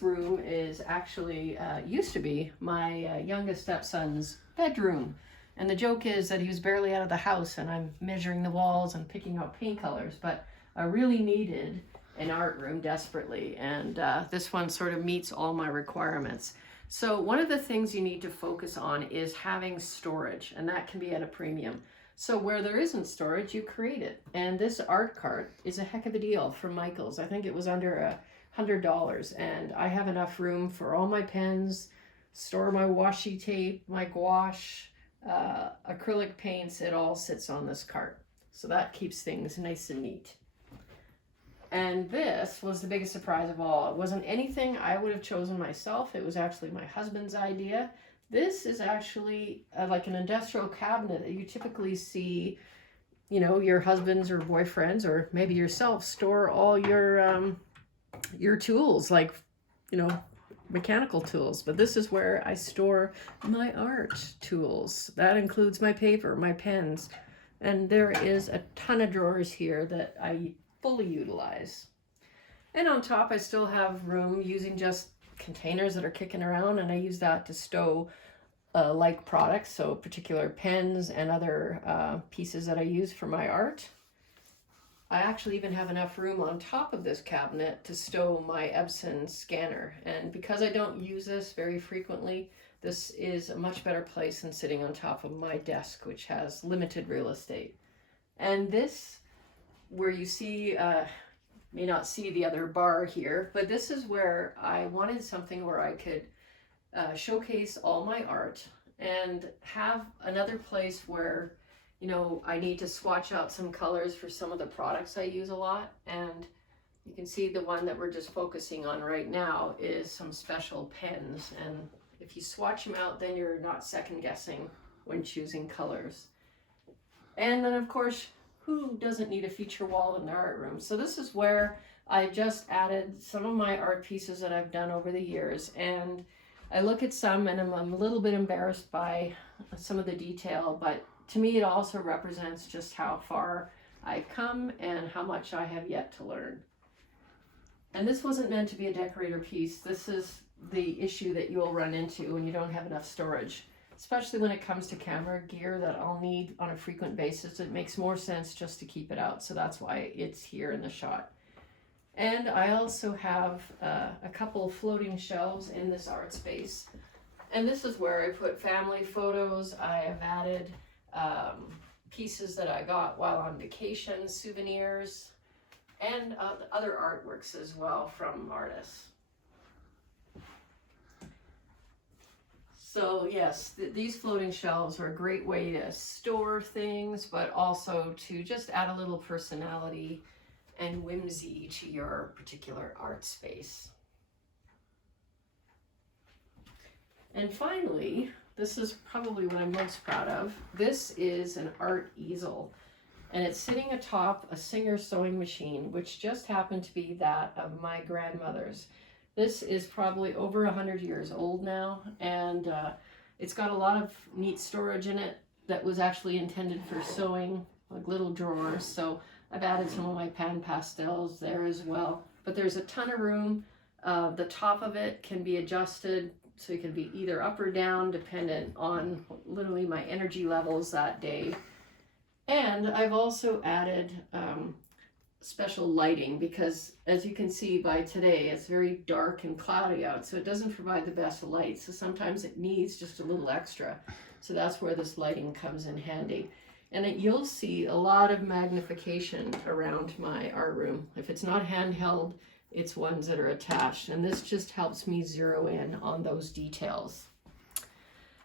this room is actually, used to be my youngest stepson's bedroom. And the joke is that he was barely out of the house and I'm measuring the walls and picking out paint colors, but I really needed an art room desperately. And this one sort of meets all my requirements. So one of the things you need to focus on is having storage, and that can be at a premium. So where there isn't storage, you create it. And this art cart is a heck of a deal from Michael's. I think it was under $100, and I have enough room for all my pens, store my washi tape, my gouache, acrylic paints. It all sits on this cart. So that keeps things nice and neat. And this was the biggest surprise of all. It wasn't anything I would have chosen myself. It was actually my husband's idea. This is actually like an industrial cabinet that you typically see, you know, your husbands or boyfriends or maybe yourself store all your tools, like, you know, mechanical tools. But this is where I store my art tools. That includes my paper, my pens, and there is a ton of drawers here that I fully utilize. And on top I still have room using just containers that are kicking around, and I use that to stow like products, so particular pens and other pieces that I use for my art. I actually even have enough room on top of this cabinet to stow my Epson scanner, and because I don't use this very frequently, this is a much better place than sitting on top of my desk, which has limited real estate. And this, where you see, may not see the other bar here, but this is where I wanted something where I could showcase all my art and have another place where, you know, I need to swatch out some colors for some of the products I use a lot. And you can see the one that we're just focusing on right now is some special pens. And if you swatch them out, then you're not second guessing when choosing colors. And then of course, who doesn't need a feature wall in their art room? So this is where I just added some of my art pieces that I've done over the years. And I look at some and I'm a little bit embarrassed by some of the detail, but to me it also represents just how far I've come and how much I have yet to learn. And this wasn't meant to be a decorator piece. This is the issue that you'll run into when you don't have enough storage, especially when it comes to camera gear that I'll need on a frequent basis. It makes more sense just to keep it out, so that's why it's here in the shot. And I also have a couple of floating shelves in this art space. And this is where I put family photos. I have added pieces that I got while on vacation, souvenirs, and other artworks as well from artists. So yes, these floating shelves are a great way to store things, but also to just add a little personality and whimsy to your particular art space. And finally, this is probably what I'm most proud of. This is an art easel, and it's sitting atop a Singer sewing machine, which just happened to be that of my grandmother's. This is probably over 100 years old now, and it's got a lot of neat storage in it that was actually intended for sewing, like little drawers. So I've added some of my pan pastels there as well. But there's a ton of room. The top of it can be adjusted, so it can be either up or down dependent on literally my energy levels that day. And I've also added special lighting because, as you can see by today, it's very dark and cloudy out, so it doesn't provide the best light. So sometimes it needs just a little extra. So that's where this lighting comes in handy. And you'll see a lot of magnification around my art room. If it's not handheld, it's ones that are attached. And this just helps me zero in on those details.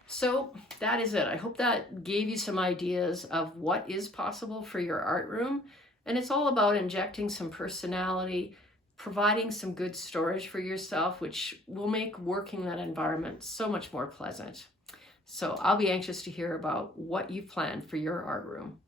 So that is it. I hope that gave you some ideas of what is possible for your art room. And it's all about injecting some personality, providing some good storage for yourself, which will make working in that environment so much more pleasant. So I'll be anxious to hear about what you've planned for your art room.